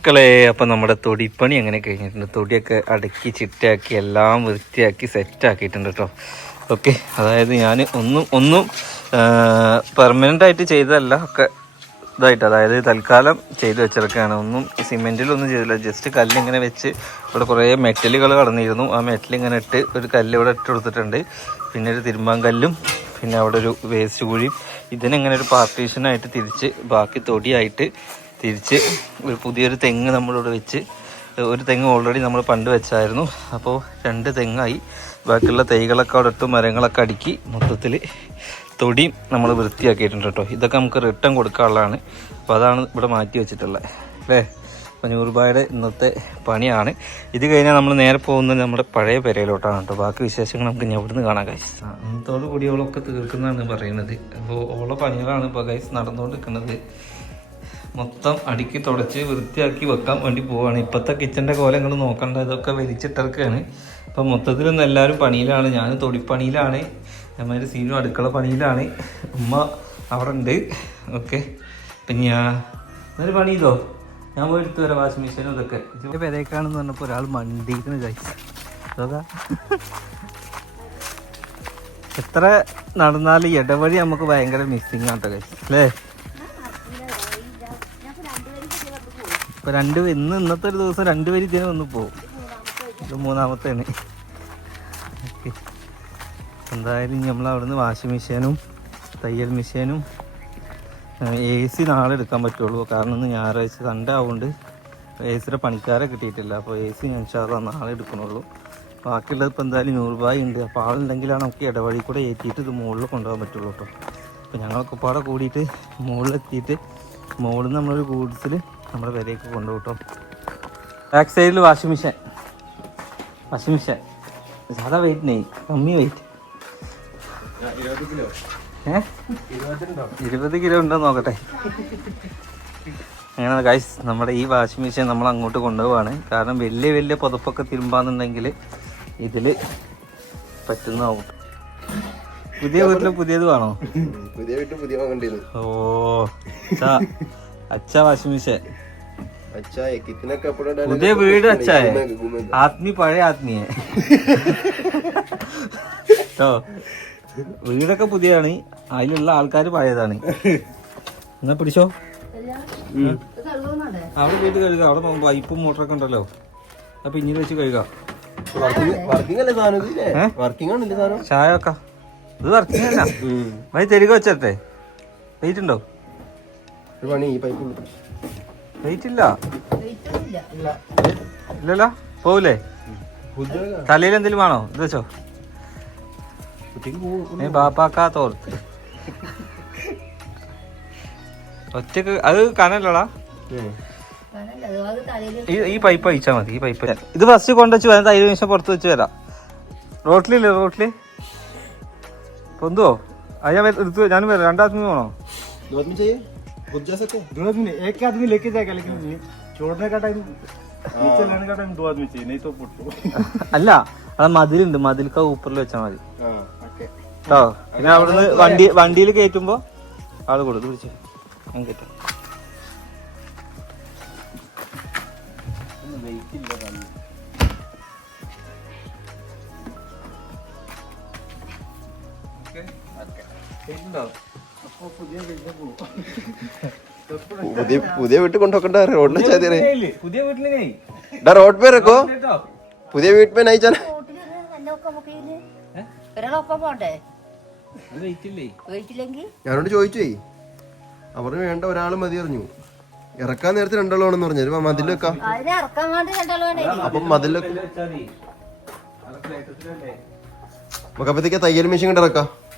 മക്കളെ അപ്പം നമ്മുടെ തൊടിപ്പണി അങ്ങനെ കഴിഞ്ഞിട്ടുണ്ട്? തൊടിയൊക്കെ അടുക്കി ചിട്ടയാക്കി എല്ലാം വൃത്തിയാക്കി സെറ്റാക്കിയിട്ടുണ്ട് കേട്ടോ ഓക്കെ അതായത് ഞാൻ ഒന്നും ഒന്നും പെർമനന്റ് ആയിട്ട് ചെയ്തതല്ല ഒക്കെ ഇതായിട്ട് അതായത് തൽക്കാലം ചെയ്ത് വെച്ചിടക്കാണ് ഒന്നും സിമെന്റിലൊന്നും ചെയ്തില്ല. ജസ്റ്റ് കല്ലിങ്ങനെ വെച്ച് ഇവിടെ കുറേ മെറ്റലുകൾ കടന്നിരുന്നു. ആ മെറ്റൽ ഇങ്ങനെ ഇട്ട് ഒരു കല്ല് ഇവിടെ ഇട്ട് കൊടുത്തിട്ടുണ്ട്. പിന്നെ ഒരു തിരുമ്പാൻ കല്ലും പിന്നെ അവിടെ ഒരു വേസ്റ്റ് കുഴിയും. ഇതിനെങ്ങനെ ഒരു പാർട്ടീഷനായിട്ട് തിരിച്ച് ബാക്കി തൊടിയായിട്ട് തിരിച്ച് ഒരു പുതിയൊരു തെങ്ങ് നമ്മളിവിടെ വെച്ച് ഒരു തെങ്ങ് ഓൾറെഡി നമ്മൾ പണ്ട് വെച്ചായിരുന്നു. അപ്പോൾ രണ്ട് തെങ്ങായി. ബാക്കിയുള്ള തൈകളൊക്കെ അവിടെ ഇട്ട് മരങ്ങളൊക്കെ അടുക്കി മൊത്തത്തിൽ തൊടിയും നമ്മൾ വൃത്തിയാക്കിയിട്ടുണ്ട് കേട്ടോ. ഇതൊക്കെ നമുക്ക് റിട്ടേൺ കൊടുക്കാനുള്ളതാണ്. അപ്പോൾ അതാണ് ഇവിടെ മാറ്റി വെച്ചിട്ടുള്ളത്. അല്ലേ? അപ്പോൾ നൂറ് രൂപയുടെ ഇന്നത്തെ പണിയാണ്. ഇത് കഴിഞ്ഞാൽ നമ്മൾ നേരെ പോകുന്നത് നമ്മുടെ പഴയ പെരയിലോട്ടാണ് കേട്ടോ. ബാക്കി വിശേഷങ്ങൾ നമുക്ക് ഇനി അവിടുന്ന് കാണാം ഗൈസ് അന്നത്തോടു കൂടി ഓളൊക്കെ തീർക്കുന്നതാണ് പറയുന്നത്. അപ്പോൾ ഓളെ പണികളാണ് ഇപ്പോൾ ഗൈസ് നടന്നുകൊണ്ടിരിക്കുന്നത്. മൊത്തം അടുക്കി തുടച്ച് വൃത്തിയാക്കി വെക്കാൻ വേണ്ടി പോവുകയാണ് ഇപ്പോഴത്തെ കിച്ചന്റെ കോലങ്ങൾ നോക്കണ്ട ഇതൊക്കെ വലിച്ചിട്ടിറക്കുകയാണ് അപ്പം മൊത്തത്തിലൊന്നും എല്ലാവരും പണിയിലാണ്. ഞാൻ തൊടിപ്പണിയിലാണ്. അമ്മേന്റെ സീനും അടുക്കള പണിയിലാണ്. ഉമ്മ അവിടെ ഉണ്ട് ഓക്കെ. അപ്പം ഞാൻ എന്നൊരു പണി ചെയ്തോ ഞാൻ പോയി എടുത്തു വരാം വാഷിംഗ് മെഷീനും ഇതൊക്കെ. ഇതൊക്കെ പെരേക്കാണെന്ന് പറഞ്ഞപ്പോൾ ഒരാൾ മണ്ടിക്കുന്നു അതാ. എത്ര നടന്നാലും ഇടവഴി നമുക്ക് ഭയങ്കര മിസ്സിങ് ആട്ടോ കഴിച്ചു അല്ലേ? ഇപ്പൊ രണ്ട് ഇന്ന് ഇന്നത്തെ ഒരു ദിവസം രണ്ടുപേര് ഇതിനെ വന്നു പോകും ഇത് മൂന്നാമത്തേന്. എന്തായാലും നമ്മൾ അവിടുന്ന് വാഷിംഗ് മെഷീനും തയ്യൽ മെഷീനും എ സി നാളെ എടുക്കാൻ പറ്റുള്ളൂ. കാരണം ഇന്ന് ഞായറാഴ്ച സൺഡേ ആവുകൊണ്ട് എ സിയുടെ പണിക്കാരെ കിട്ടിയിട്ടില്ല. അപ്പോൾ എ സി ഞാൻ ഷാറ നാളെ എടുക്കണുള്ളൂ. ബാക്കിയുള്ളത് ഇപ്പോൾ എന്തായാലും നൂറ് രൂപ ഉണ്ട്. അപ്പോൾ ആളുണ്ടെങ്കിലാണ് നമുക്ക് ഇടവഴി കൂടെ ഏറ്റിയിട്ട് ഇത് മുകളിൽ കൊണ്ടുപോകാൻ പറ്റുള്ളൂ കേട്ടോ അപ്പോൾ ഞങ്ങളൊക്കെ പാടെ കൂടിയിട്ട് മുകളിലെത്തിയിട്ട് മുകളിൽ നമ്മളൊരു ഗൂഡ്സിൽ നമ്മുടെ വിലയൊക്കെ കൊണ്ടു കിട്ടും ബാക്ക് സൈഡിൽ വാഷിംഗ് മെഷീൻ വാഷിംഗ് മെഷീൻ സാധാ വെയിറ്റ് നെയ്. കമ്മി വെയിറ്റ് ഇരുപത് കിലോ ഉണ്ടോ നോക്കട്ടെ. അങ്ങനെ ഗൈസ് നമ്മുടെ ഈ വാഷിംഗ് മെഷീൻ നമ്മൾ അങ്ങോട്ട് കൊണ്ടുപോവാണ്. കാരണം വലിയ വലിയ പുതപ്പൊക്കെ തിരുമ്പാന്നുണ്ടെങ്കിൽ ഇതിൽ പറ്റുന്നതാവും. പുതിയ വീട്ടിൽ പുതിയത് വേണോ? പുതിയ വീട്ടിൽ പുതിയ വാങ്ങണ്ടത് ഓ അച്ഛാ അച്ഛ വാഷിംഗ് മെഷീൻ. അച്ഛാ കിത്തിനൊക്കെ എപ്പോഴും പുതിയ വീട് അച്ഛായ ആത്മി പഴയ ആത്മിയെ കേട്ടോ വീടൊക്കെ പുതിയതാണ്. അതിലുള്ള ആൾക്കാർ പഴയതാണ്. എന്നാ പിടിച്ചോ? അവിടെ പോയിട്ട് കഴുകാം. അവിടെ നോക്കുമ്പോ പൈപ്പും മോട്ടറൊക്കെ ഉണ്ടല്ലോ. അപ്പൊ പിന്നീട് വെച്ച് കഴുകാം. ചായ വെക്കാം. ഇത് വർക്കിംഗ് അല്ല. മതി തെരുക വെച്ചേ വെയിറ്റ് ഉണ്ടോ? ഒരു പണി ഈ പൈപ്പ് ഉള്ളു. വെയിറ്റ് ഇല്ല? ഇല്ലല്ലോ? പോവില്ലേ തലയിൽ എന്തെങ്കിലും വേണോ? ഇത് വെച്ചോ. നീ ബാപ്പാക്കാ തോർത്ത്. ഒറ്റയ്ക്ക് അത് കനല്ലടാ ഈ പൈപ്പ് അയച്ചാ മതി ഈ പൈപ്പ് ഇത് ഫസ്റ്റ് കൊണ്ടുവച്ച് വരാം തൈര് നിമിഷം പുറത്ത് വെച്ച് വരാം. റോട്ടിലില്ലേ റോട്ടിൽ? പൊന്തുവോ? അത് ഞാൻ എടുത്തു ഞാനും വരാം. രണ്ടാമത്തു പോണോ? खुद जा सकते हैं दो आदमी एक आदमी लेके जाएगा लेकिन छोड़ने का टाइम नीचे लाने का टाइम दो आदमी चाहिए नहीं तो फुट അല്ല അത് മതിലുണ്ട് മതിൽക്ക ഊപ്പറിൽ വെച്ചാൽ മതി हाँ കേട്ടോ പിന്നെ അവിടുന്ന് വണ്ടി വണ്ടിയിൽ കയറ്റുമ്പോ ആള് കൊടുത്തു പിടിച്ച് ഞാൻ കയറ്റാം പുതിയ പുതിയ വീട്ടിൽ കൊണ്ടുപോക്കണ്ട റോഡിൽ മതി പുതിയ ഡാ റോഡ് പേ रखो പുതിയ വീട്ട് പേ നയിച്ചാൽ ഞാനോട് ചോദിച്ചേ. അവർ വേണ്ട ഒരാൾ മതി അറിഞ്ഞു. ഇറക്കാൻ നേരത്തെ രണ്ടാളാണെന്ന് പറഞ്ഞു. അപ്പൊ മതിൽ വെക്കാം. അപ്പം മതിൽ നമുക്ക് അപ്പത്തേക്ക് തയ്യൽ മെഷീൻ കൊണ്ട് ഇറക്കാം. ഉം.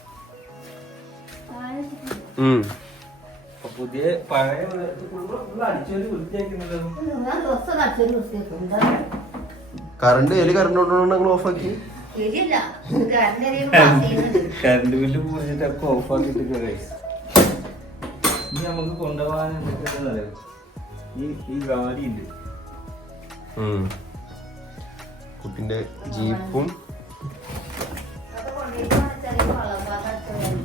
പുതിയ പഴയ കറണ്ട് ഏൽ കറണ്ട് കൊണ്ടുകൊണ്ട് നിങ്ങൾ ഓഫ് ആക്കി? കറണ്ട് ബില്ല് പൂരിച്ചിട്ടൊക്കെ ഓഫ് ആക്കിട്ട് ഇനി നമുക്ക് കൊണ്ടുപോകാൻ എന്തൊക്കെയാണെന്നറിയോ ഈ ഈ ഗാഡി ഉണ്ട്. കുട്ടിന്റെ ജീപ്പും ചെറിയ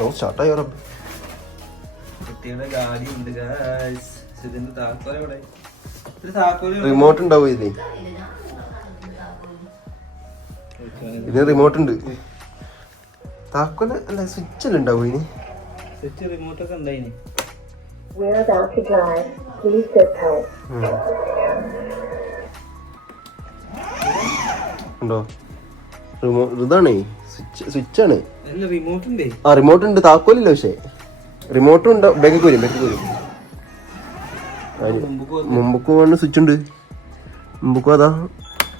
ഓ സ്റ്റാർട്ടായി കുട്ടി കുട്ടിയുടെ ഗാഡി ഉണ്ട് ഗായ്സ് ഇതിന്റെ താക്കോൽ എവിടെ? റിമോട്ട് ഉണ്ടാവും ഇതിന്? ഇതിന് റിമോട്ട് ഉണ്ട്. താക്കോൽ അല്ല സ്വിച്ച് അല്ല ഉണ്ടാവും ഇനി സ്വിച്ച് റിമോട്ട് ഒക്കെ ഉണ്ടായിന് We're about to drive. Please sit tight. ഉണ്ടോ? റിമോ ഇതാണേ സ്വിച്ച് സ്വിച്ചാണ്. ഉണ്ടേ. ആ റിമോട്ട് ഉണ്ട്. താക്കോലില്ല പക്ഷേ. റിമോട്ടും ഉണ്ട്. ബാഗ് വരും ബാക്കി വരും മുമ്പക്ക് സ്വിച്ച് ഉണ്ട് മുമ്പക്കും അതാ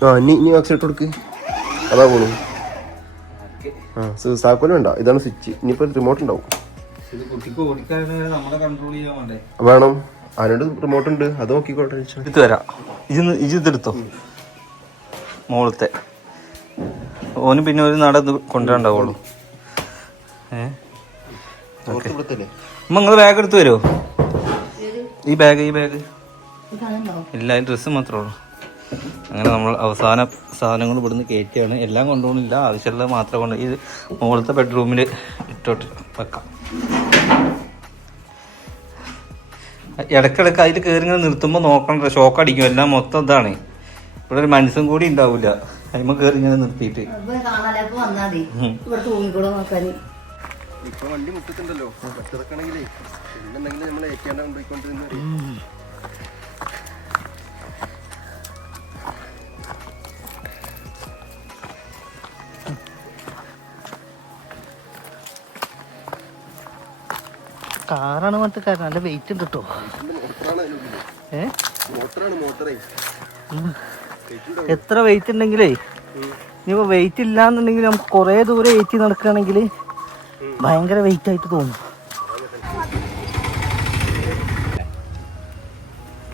ആ ഇനി ഇനി ആക്സിഡന്റ് കൊടുക്ക്. അതാ പോണു. ആ താക്കോലും വേണ്ട. ഇതാണ് സ്വിച്ച്. ഇനിയിപ്പോ റിമോട്ട് ഉണ്ടാവും. ഇത് കുട്ടിക്ക് ഓടിക്കാതെ നമ്മളെ കൺട്രോൾ ചെയ്യാൻ വേണ്ടേ? വേണം. അതിനോട് റിമോട്ട് ഉണ്ട്? അത് നോക്കിക്കോട്ടെ. ഇത് തരാം. ഇത് ഇത് എടുത്തോ മോളത്തെ. ഓന് പിന്നെ ഒരു നട കൊണ്ടുവരണ്ടാവുള്ളൂ. ഏഹ് നിങ്ങൾ ബാഗ് എടുത്ത് വരുമോ ഈ ബാഗ് ഈ ബാഗ് ഇല്ല ഈ ഡ്രസ്സ് മാത്രമേ ഉള്ളൂ. അങ്ങനെ നമ്മൾ അവസാന സാധനങ്ങൾ ഇവിടുന്ന് കയറ്റിയാണ്. എല്ലാം കൊണ്ടുപോകണില്ല. ആവശ്യമുള്ളത് മാത്രം കൊണ്ട് ഇത് മുകളിലത്തെ ബെഡ്റൂമിൽ ഇട്ടോട്ട് വെക്കാം. ഇടയ്ക്കിടയ്ക്ക് അതിൽ കയറി ഇങ്ങനെ നിർത്തുമ്പോൾ നോക്കണ്ട. ഷോക്ക് അടിക്കും. എല്ലാം മൊത്തം ഇതാണ്. ഇവിടെ ഒരു മനസ്സും കൂടി ഉണ്ടാവില്ല അതിമ കയറി ഇങ്ങനെ നിർത്തിയിട്ട്. ഇപ്പൊ വണ്ടി മുറ്റത്തുണ്ടല്ലോ. കത്തിറക്കണെങ്കിലേ എന്തെങ്കിലും നമ്മൾ ഏറ്റാണ്ട് കൊണ്ടുപോയിക്കൊണ്ടിരുന്ന കാറാണ് മറ്റു കാര്യം. നല്ല വെയിറ്റ് ഉണ്ട് കേട്ടോ ഏഹ് ഏ? മോട്ടറാണ് മോട്ടറേ. എത്ര വെയിറ്റ് ഉണ്ടെങ്കിലേ ഇനിയിപ്പോ വെയിറ്റ് ഇല്ലാന്നുണ്ടെങ്കിൽ നമുക്ക് കുറേ ദൂരം വെയിറ്റ് നടക്കുകയാണെങ്കിൽ ഭയങ്കര വെയിറ്റ് ആയിട്ട് തോന്നും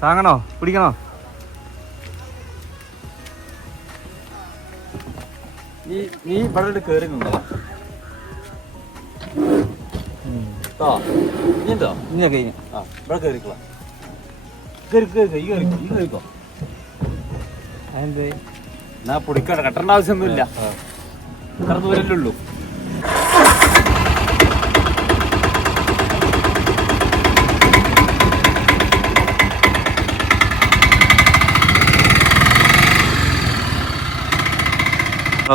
താങ്ങണോ പിടിക്കണോ നീ നീ ഇവിടെ കയറി നിന്നോ നീ എന്തോ ഇനി കഴിഞ്ഞു ആ ഇവിടെ കയറിക്കോ കയറി കയറി ഈ കയറിക്കോ അതെന്തേ? എന്നാ പൊടിക്കണ്ട കട്ടേണ്ട ആവശ്യമൊന്നുമില്ല. ഇത്ര ദൂരല്ലേ ഉള്ളൂ.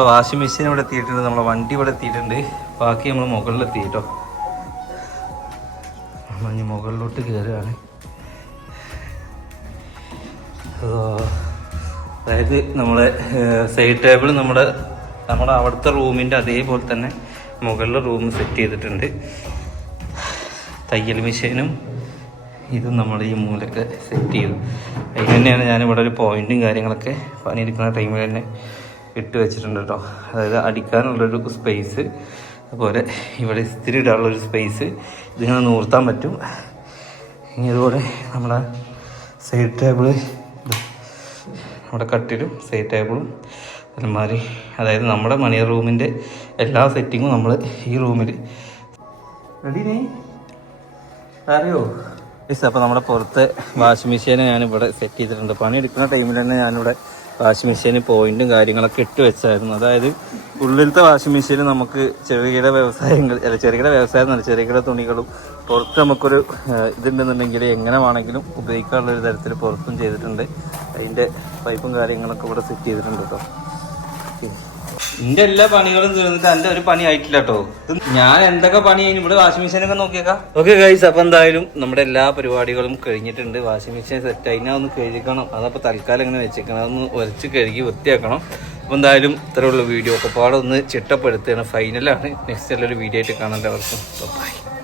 വാഷിംഗ് മെഷീൻ ഇവിടെ എത്തിയിട്ടുണ്ട് നമ്മളെ വണ്ടി ഇവിടെ എത്തിയിട്ടുണ്ട്. ബാക്കി നമ്മൾ മുകളിൽ എത്തിയിട്ടോ നമ്മൾ ഇനി മുകളിലോട്ട് കയറുകയാണ് അതോ, അതായത് നമ്മളെ സൈഡ് ടേബിൾ നമ്മുടെ നമ്മുടെ അവിടുത്തെ റൂമിന്റെ അതേപോലെ തന്നെ മുകളിലെ റൂം സെറ്റ് ചെയ്തിട്ടുണ്ട്. തയ്യൽ മെഷീനും ഇതും നമ്മൾ ഈ മൂലൊക്കെ സെറ്റ് ചെയ്തു. അതിന് തന്നെയാണ് ഞാനിവിടെ ഒരു പോയിന്റും കാര്യങ്ങളൊക്കെ പണിയെടുക്കുന്ന ടൈമിൽ തന്നെ ഇട്ട് വെച്ചിട്ടുണ്ട് കേട്ടോ. അതായത് അടിക്കാനുള്ളൊരു സ്പേസ് അതുപോലെ ഇവിടെ ഇസ്തിരി ഇടാനുള്ളൊരു സ്പേസ് ഇതിങ്ങനെ നൂർത്താൻ പറ്റും. ഇനി അതുപോലെ നമ്മുടെ സൈഡ് ടേബിൾ നമ്മുടെ കട്ടിലും സൈഡ് ടേബിളും അലമാരി അതായത് നമ്മുടെ മണിയർ റൂമിന്റെ എല്ലാ സെറ്റിങ്ങും നമ്മൾ ഈ റൂമിൽ റെഡി നീ അറിയോ യെസ് അപ്പോൾ നമ്മുടെ പുറത്തെ വാഷിംഗ് മെഷീനെ ഞാനിവിടെ സെറ്റ് ചെയ്തിട്ടുണ്ട്. പണി പണിയെടുക്കുന്ന ടൈമിൽ തന്നെ ഞാനിവിടെ വാഷിംഗ് മെഷീന് പോയിന്റും കാര്യങ്ങളൊക്കെ ഇട്ട് വെച്ചായിരുന്നു. അതായത് ഉള്ളിലത്തെ വാഷിംഗ് മെഷീൻ നമുക്ക് ചെറുകിട വ്യവസായങ്ങൾ അല്ല ചെറുകിട വ്യവസായം എന്നല്ല ചെറുകിട തുണികളും പുറത്ത് നമുക്കൊരു ഇതുണ്ടെന്നുണ്ടെങ്കിൽ എങ്ങനെ വേണമെങ്കിലും ഉപയോഗിക്കാനുള്ള ഒരു തരത്തിൽ പുറത്തും ചെയ്തിട്ടുണ്ട്. അതിന്റെ പൈപ്പും കാര്യങ്ങളൊക്കെ ഇവിടെ സെറ്റ് ചെയ്തിട്ടുണ്ട് കേട്ടോ എന്റെ എല്ലാ പണികളും തീർന്നിട്ട് എന്റെ ഒരു പണി ആയിട്ടില്ല കേട്ടോ ഞാൻ എന്തൊക്കെ പണി കഴിഞ്ഞു ഇവിടെ വാഷിംഗ് മെഷീൻ ഒക്കെ നോക്കിയേക്കാം? ഓക്കെ ഗൈസ് അപ്പൊ എന്തായാലും നമ്മുടെ എല്ലാ പരിപാടികളും കഴിഞ്ഞിട്ടുണ്ട്. വാഷിംഗ് മെഷീൻ സെറ്റ് ആയി ഒന്ന് കഴുകണം. അതപ്പോ തൽക്കാലം ഇങ്ങനെ വെച്ചേക്കണം. അതൊന്ന് ഉരച്ച് കഴുകി വൃത്തിയാക്കണം. അപ്പൊ എന്തായാലും ഇത്രയുള്ള വീഡിയോ. ഒക്കെ പാടെ ഒന്ന് ചിട്ടപ്പെടുത്തുകയാണ് ഫൈനലാണ് നെക്സ്റ്റ് എല്ലാവരും വീഡിയോ ആയിട്ട് കാണേണ്ടവർക്കും ബൈ